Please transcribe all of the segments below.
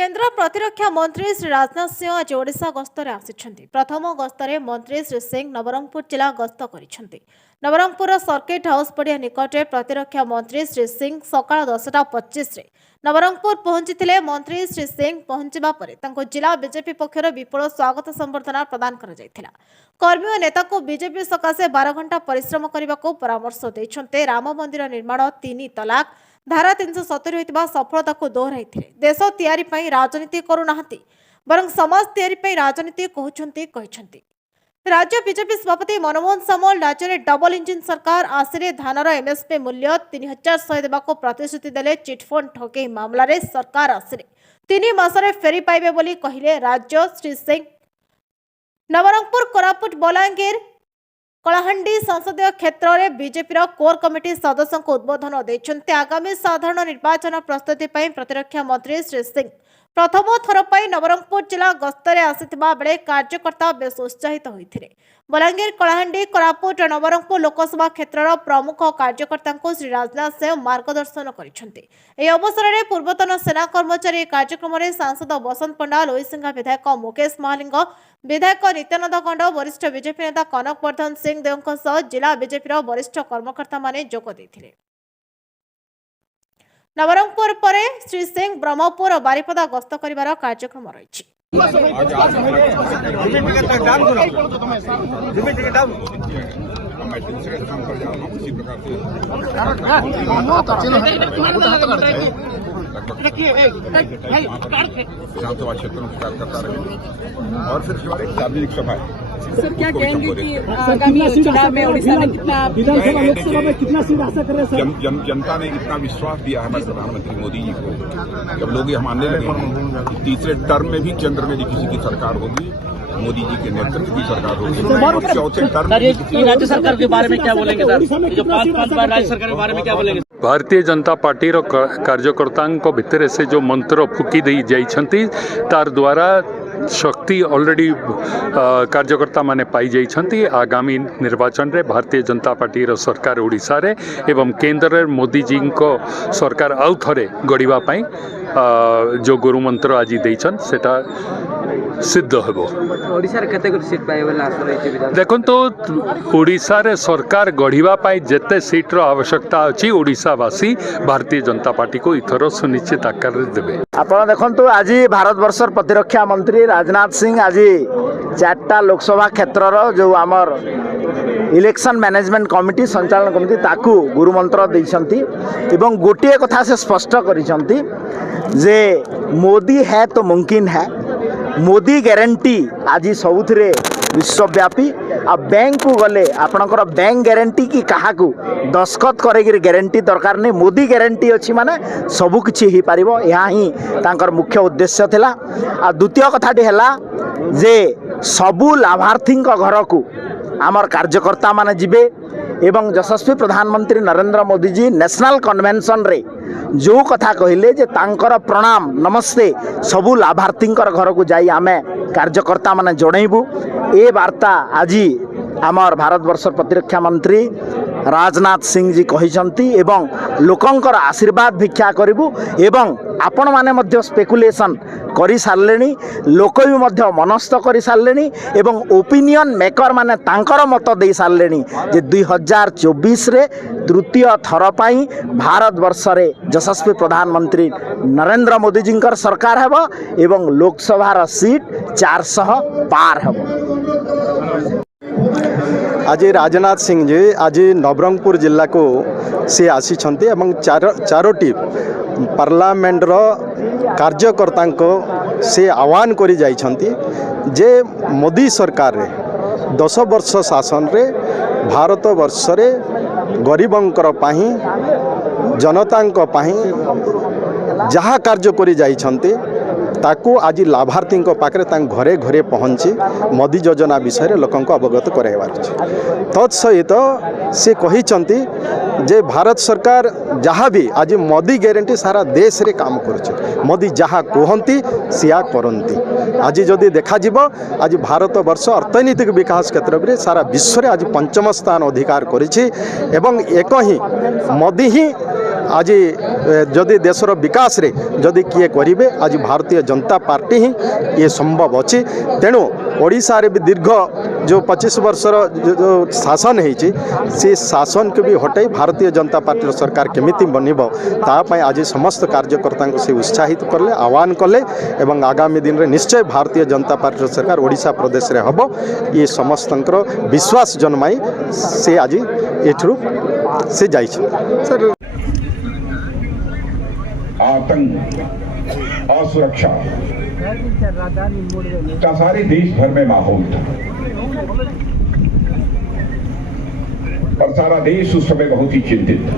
केन्द्र प्रतिरक्षा मंत्री श्री राजनाथ सिंह आज ओडिशा गस्तर आसिछन्ति। प्रथम गस्तर मंत्री श्री सिंह नवरंगपुर जिला गस्त करिछन्ति। नवरंगपुर सर्किट हाउस पड़िया निकटे प्रतिरक्षा मंत्री श्री सिंह सकाळ 10:25 रे नवरंगपुर पहुंचीथिले। मंत्री श्री सिंह पहुंचीबा परे तांको जिला बीजेपी पक्षर विपुल स्वागत संबर्धना प्रदान करा जायथिला। कर्मी और नेता को बीजेपी सकाशे 12 घंटा परिश्रम करने को परामर्श दैछन्ते। राम मंदिर निर्माण 3 तलाक धारा 370 होइतिबा सफलता को दोहराइथिले। देश तैयारी पई राजनीति करूनाहांती बरं समाज तैयारी पई राजनीति कहछन्ती। राज्य बीजेपी सभापति मनमोहन सामल राज्य में डबल इंजिन सरकार आसिरे धानर एमएसपी मूल्य 3100 देबाको प्रतिश्रुति देले। चिटफंड ठकेई मामला रे सरकार आसिरे 3 मासरे फेरी पाइबे बोली कहिले राज्य। श्री सिंह नवरंगपुर कोरापुट बलांगीर कलाहांडी संसदीय क्षेत्र में बीजेपी कोर कमिटी सदस्यों को उद्बोधन देते। आगामी साधारण निर्वाचन प्रस्तुति प्रतिरक्षा मंत्री श्री सिंह प्रथम थर पर नवरंगपुर जिला गस्तर आसिथिबा बेले कार्यकर्ता बेस उत्साहित होइथिले। बलांगीर कलाहांडी कोरापुट नवरंगपुर लोकसभा क्षेत्र प्रमुख कार्यकर्ता को श्री राजनाथ सिंह मार्गदर्शन करिसेंते। एही अवसर में पूर्वतन सेना कर्मचारी कार्यक्रम में सांसद बसंत पंडा, लोईसिंगा विधायक मुकेश महालिंग, विधायक नित्यानंद गंड, वरिष्ठ बीजेपी नेता कनक वर्धन सिंह देव सह जिला बीजेपी वरिष्ठ कर्मकर्ता माने जोग देथिले। नवरंगपुर परे श्री सिंह ब्रह्मपुर और बारिपदा गस्त करिवार कार्यक्रम रही। विधानसभा क्षेत्र में कार्य करता रहे और फिर सार्वजनिक सभा। सर क्या कहेंगे कि आगामी चुनाव में ओडिशा में कितना विधानसभा लोकसभा में कितना सीट आशा कर रहे हैं? जनता ने इतना विश्वास दिया है प्रधानमंत्री मोदी जी को। जब लोग ये मानने लगे तीसरे टर्म में भी केंद्र में किसी की सरकार होगी, मोदी जी के नेतृत्व की सरकार होगी। चौथे टर्म राज्य सरकार के बारे में क्या बोलेंगे सर? जो 5 बार राज्य सरकार के बारे में क्या बोलेंगे? भारतीय जनता पार्टी कार्यकर्ता भितर से जो मंत्र फुकी दी जाइछंती तार द्वारा शक्ति ऑलरेडी कार्यकर्ता माने पाई जाइछंती। आगामी निर्वाचन रे भारतीय जनता पार्टी रो सरकार ओडिशा रे एवं केंद्र मोदी जी को सरकार आउ थरे गढ़िबा पई जो गुरु मंत्र आज देइछन सेटा सिद्ध हेबो। ओडिशा रे केते सीट पाए वाला आशा रही छै? देखन तो ओडिशा रे सरकार गढ़िबा पई जेते सीट रो आवश्यकता अछि ओडिशावासी भारतीय जनता पार्टी को इथर सुनिश्चित आकार देबे। आपण देखंतु आज भारत वर्षर प्रतिरक्षा मंत्री राजनाथ सिंह आज 4टा लोकसभा क्षेत्र जो आमर इलेक्शन मैनेजमेंट कमिटी संचालन कमिटी ताकू गुरुमंत्र देइछंती एवं गोटे कथा से स्पष्ट करिछंती जे मोदी है तो मुमकिन है। मोदी गारंटी आज सबुथिरे विश्वव्यापी। आ बैंक को गले आपणकर बैंक गारंटी की क्या दस्खत करे गारंटी दरकार नहीं। मोदी गारंटी अच्छी माने सबु किछि ही पारिबो। यह ही तांकर मुख्य उद्देश्य थिला। आ द्वितीय कथाटी हैला जे सबु लाभार्थी घर को आमर कार्यकर्ता माने जिबे एवं यशस्वी प्रधानमंत्री नरेंद्र मोदी जी नेशनल कन्वेंशन रे जो कथा कहले जे तांकर प्रणाम नमस्ते सबु लाभार्थी घर को जाई आमे कार्यकर्ता माने जणैबू। ए वार्ता आज आमर भारत वर्ष प्रतिरक्षा मंत्री राजनाथ सिंह जी कहिसंती एवं लोकंकर आशीर्वाद भिक्षा करिबू एवं आपण माने मध्य स्पेकुलेशन करि सारलेनी, लोक भी मध्य मनस्थ करि सारलेनी एवं ओपिनियन मेकर माने तांकर मत दे सारलेनी जे 2024 रे तृतीय थर पई भारत वर्ष रे यशस्वी प्रधानमंत्री नरेंद्र मोदी जी सरकार हेबो एवं लोकसभा रा सीट 400 पार हेबो। आज राजनाथ सिंह जी आज नवरंगपुर जिला को से आसीछंती एवं चारोटी पार्लियामेंट रो कार्यकर्ता को से आह्वान करी जाइछंती जे मोदी सरकार रे 10 वर्ष शासन रे भारत वर्ष रे गरीबंकर पाही जनतांक पाही जहाँ कार्य करी जाइछंती ताकू आज लाभार्थी पाखे घरे घरे पहुँची मोदी योजना विषय लोक अवगत कराइबार तत्सहित से कहिचंती जे भारत सरकार जहाँ भी आज मोदी गारंटी सारा देश रे काम कर मोदी जहाँ कहती सिया करती। आज जदि देखा आज भारत वर्ष अर्थनैतिक विकास क्षेत्र में सारा विश्व रे आज 5म स्थान अधिकार करिछि एवं एक ही मोदी ही आज जदि देशर विकास रे जदि किए करिवे आज भारतीय जनता पार्टी ही ये संभव अच्छी। तेणु ओडिशा रे भी दीर्घ जो 25 वर्षर जो शासन होती से शासन को भी हटाई भारतीय जनता पार्टी सरकार केमिति बनब तापाई आज समस्त कार्यकर्ता को से उत्साहित कले आह्वान कले एवं आगामी दिन में निश्चय भारतीय जनता पार्टी सरकार ओडिशा प्रदेश रे हब ये समस्त विश्वास जन्माई से आज एठरू से जाई सर। आतंक असुरक्षा का सारे देश भर में माहौल था और सारा देश उस समय बहुत ही चिंतित था।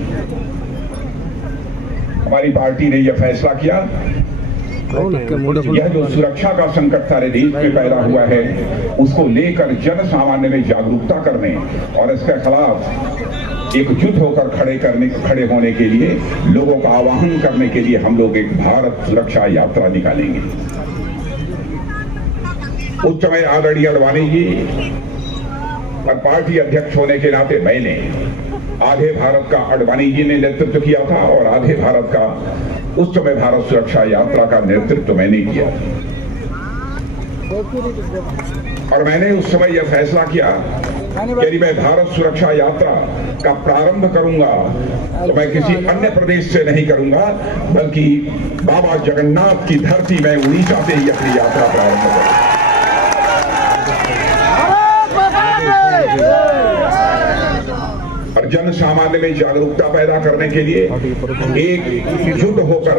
हमारी पार्टी ने यह फैसला किया यह जो सुरक्षा का संकट सारे देश में पैदा हुआ है उसको लेकर जन सामान्य में जागरूकता करने और इसके खिलाफ एकजुट होकर खड़े होने के लिए लोगों का आह्वान करने के लिए हम लोग एक भारत सुरक्षा यात्रा निकालेंगे। उस समय आदरणीय अडवाणी जी और पार्टी अध्यक्ष होने के नाते मैंने आधे भारत का अडवाणी जी ने नेतृत्व किया था और आधे भारत का उस समय भारत सुरक्षा यात्रा का नेतृत्व मैंने किया और मैंने उस समय यह फैसला किया कि मैं भारत सुरक्षा यात्रा का प्रारंभ करूंगा तो मैं किसी अन्य प्रदेश से नहीं करूंगा बल्कि बाबा जगन्नाथ की धरती में उड़ीसा से ही अपनी यात्रा प्रारंभ करूंगा। और जन सामान्य में जागरूकता पैदा करने के लिए एकजुट होकर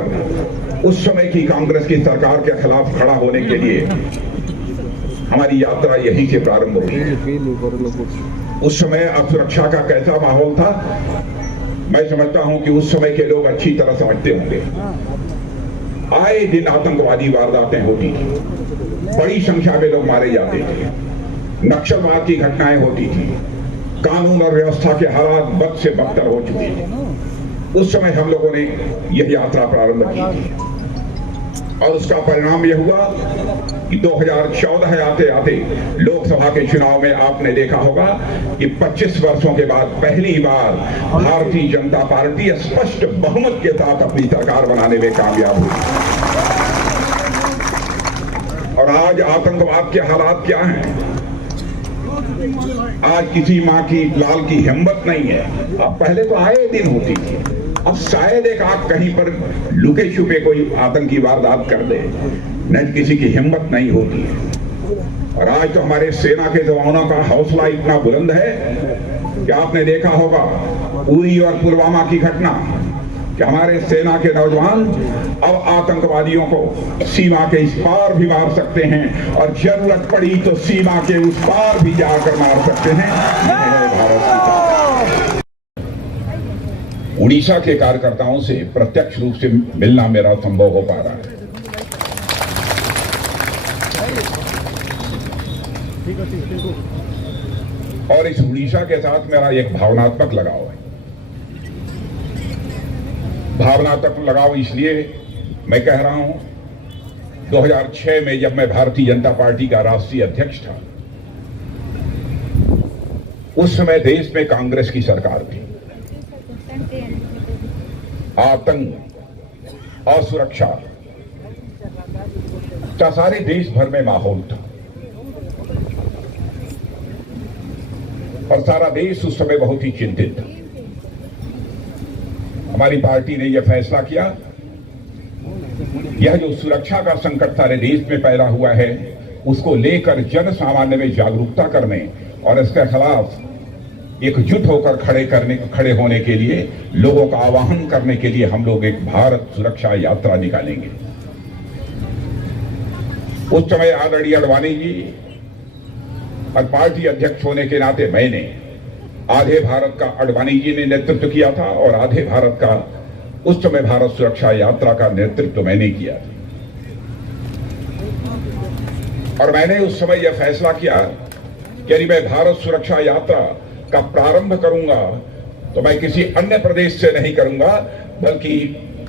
उस समय की कांग्रेस की सरकार के खिलाफ खड़ा होने के लिए हमारी यात्रा यहीं से प्रारंभ हुई। उस समय असुरक्षा का कैसा माहौल था मैं समझता हूं कि उस समय के लोग अच्छी तरह समझते होंगे। आए दिन आतंकवादी वारदातें होती थी, बड़ी संख्या में लोग मारे जाते थे, नक्सलवाद की घटनाएं होती थी, कानून और व्यवस्था के हालात बद से बदतर हो चुके थे। उस समय हम लोगों ने यह यात्रा प्रारंभ की थी और उसका परिणाम यह हुआ कि 2014 आते आते लोकसभा के चुनाव में आपने देखा होगा कि 25 वर्षों के बाद पहली बार भारतीय जनता पार्टी स्पष्ट बहुमत के साथ अपनी सरकार बनाने में कामयाब हुई। और आज आतंकवाद के हालात क्या हैं? आज किसी मां की लाल की हिम्मत नहीं है। अब पहले तो आए दिन होती थी, अब शायद एक आग कहीं पर लुके छुपे कोई आतंकी वारदात कर दे, नहीं किसी की हिम्मत नहीं होती है। और आज तो हमारे सेना के जवानों का हौसला इतना बुलंद है कि आपने देखा होगा उरी और पुलवामा की घटना कि हमारे सेना के नौजवान अब आतंकवादियों को सीमा के इस पार भी मार सकते हैं और जरूरत पड़ी तो सीमा के उस पार भी जाकर मार सकते हैं। भारत की उड़ीसा के कार्यकर्ताओं से प्रत्यक्ष रूप से मिलना मेरा संभव हो पा रहा है। और इस उड़ीसा के साथ मेरा एक भावनात्मक लगाव है। भावनात्मक लगाव इसलिए मैं कह रहा हूं, 2006 में जब मैं भारतीय जनता पार्टी का राष्ट्रीय अध्यक्ष था उस समय देश में कांग्रेस की सरकार थी। आतंक असुरक्षा का सारे देश भर में माहौल था और सारा देश उस समय बहुत ही चिंतित था। हमारी पार्टी ने यह फैसला किया यह जो सुरक्षा का संकट सारे देश में पैदा हुआ है उसको लेकर जन सामान्य में जागरूकता करने और इसके खिलाफ एकजुट होकर खड़े होने के लिए लोगों का आह्वान करने के लिए हम लोग एक भारत सुरक्षा यात्रा निकालेंगे। उस समय आदरणीय अडवाणी जी और पार्टी अध्यक्ष होने के नाते मैंने आधे भारत का अडवाणी जी ने नेतृत्व किया था और आधे भारत का उस समय भारत सुरक्षा यात्रा का नेतृत्व मैंने किया था। और मैंने उस समय यह फैसला किया कि यदि मैं भारत सुरक्षा यात्रा का प्रारंभ करूंगा तो मैं किसी अन्य प्रदेश से नहीं करूंगा बल्कि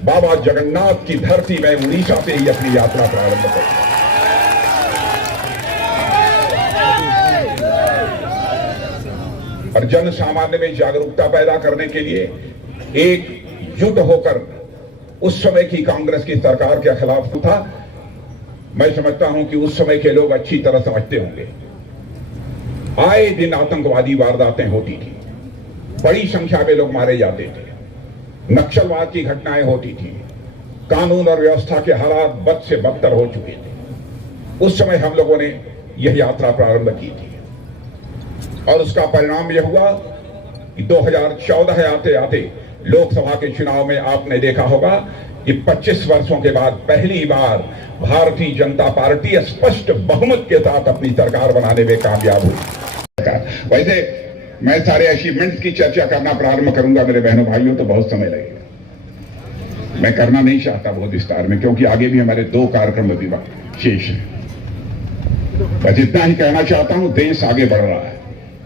बाबा जगन्नाथ की धरती में उड़ीसा से ही अपनी यात्रा प्रारंभ करूंगा। और जन सामान्य में जागरूकता पैदा करने के लिए एक एकजुट होकर उस समय की कांग्रेस की सरकार के खिलाफ था। मैं समझता हूं कि उस समय के लोग अच्छी तरह समझते होंगे। आए दिन आतंकवादी वारदातें होती थी, बड़ी संख्या में लोग मारे जाते थे, नक्सलवाद की घटनाएं होती थी, कानून और व्यवस्था के हालात बद से बदतर हो चुके थे। उस समय हम लोगों ने यह यात्रा प्रारंभ की थी और उसका परिणाम यह हुआ कि 2014 आते आते लोकसभा के चुनाव में आपने देखा होगा कि 25 वर्षों के बाद पहली बार भारतीय जनता पार्टी स्पष्ट बहुमत के साथ अपनी सरकार बनाने में कामयाब हुई। वैसे मैं सारे अचीवमेंट्स की चर्चा करना प्रारंभ करूंगा मेरे बहनों भाइयों तो बहुत समय लगेगा। मैं करना नहीं चाहता बहुत विस्तार में, क्योंकि आगे भी हमारे 2 कार्यक्रम अभी शेष हैं। बस इतना ही कहना चाहता हूं, देश आगे बढ़ रहा है,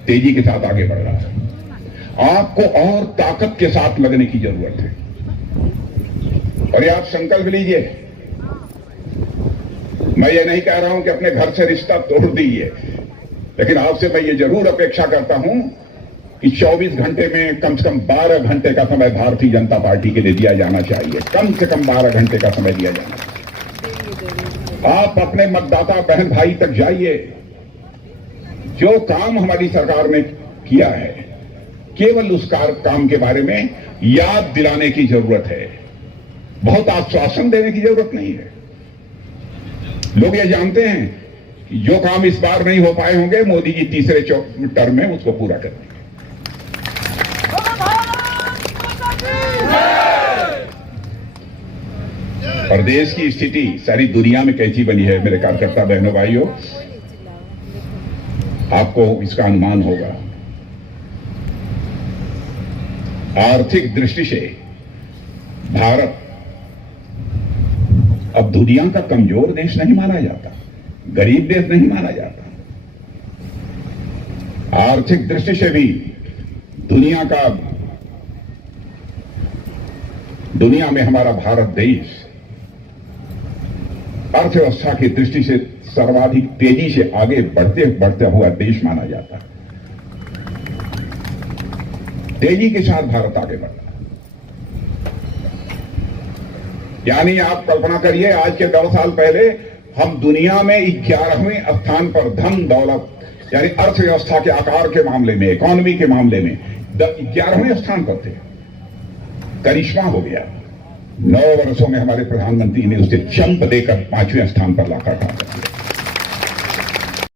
तेजी के साथ आगे बढ़ रहा है। आपको और ताकत के साथ लगने की जरूरत है और ये आप संकल्प लीजिए। मैं ये नहीं कह रहा हूं कि अपने घर से रिश्ता तोड़ दीजिए, लेकिन आपसे मैं ये जरूर अपेक्षा करता हूं कि 24 घंटे में कम से कम 12 घंटे का समय भारतीय जनता पार्टी के लिए दिया जाना चाहिए। कम से कम 12 घंटे का समय दिया जाना चाहिए। आप अपने मतदाता बहन भाई तक जाइए। जो काम हमारी सरकार ने किया है, केवल उस काम के बारे में याद दिलाने की जरूरत है, बहुत आश्वासन देने की जरूरत नहीं है। लोग ये जानते हैं कि जो काम इस बार नहीं हो पाए होंगे, मोदी जी तीसरे टर्म में उसको पूरा करेंगे। और देश की स्थिति सारी दुनिया में कैसी बनी है मेरे कार्यकर्ता बहनों भाइयों, आपको इसका अनुमान होगा। आर्थिक दृष्टि से भारत अब दुनिया का कमजोर देश नहीं माना जाता, गरीब देश नहीं माना जाता। आर्थिक दृष्टि से भी दुनिया में हमारा भारत देश अर्थव्यवस्था की दृष्टि से सर्वाधिक तेजी से आगे बढ़ते हुआ देश माना जाता है। तेजी के साथ भारत आगे बढ़ रहा है। यानी आप कल्पना करिए, आज के 10 साल पहले हम दुनिया में 11वें स्थान पर धन दौलत यानी अर्थव्यवस्था के आकार के मामले में, इकोनॉमी के मामले में 11वें स्थान पर थे। करिश्मा हो गया। 9 वर्षों में हमारे प्रधानमंत्री ने उसे चंप देकर 5वें स्थान पर लाकर खड़ा कर दिया।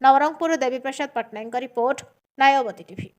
नवरंगपुर देवी प्रसाद पटनायक का रिपोर्ट, नायावती टीवी।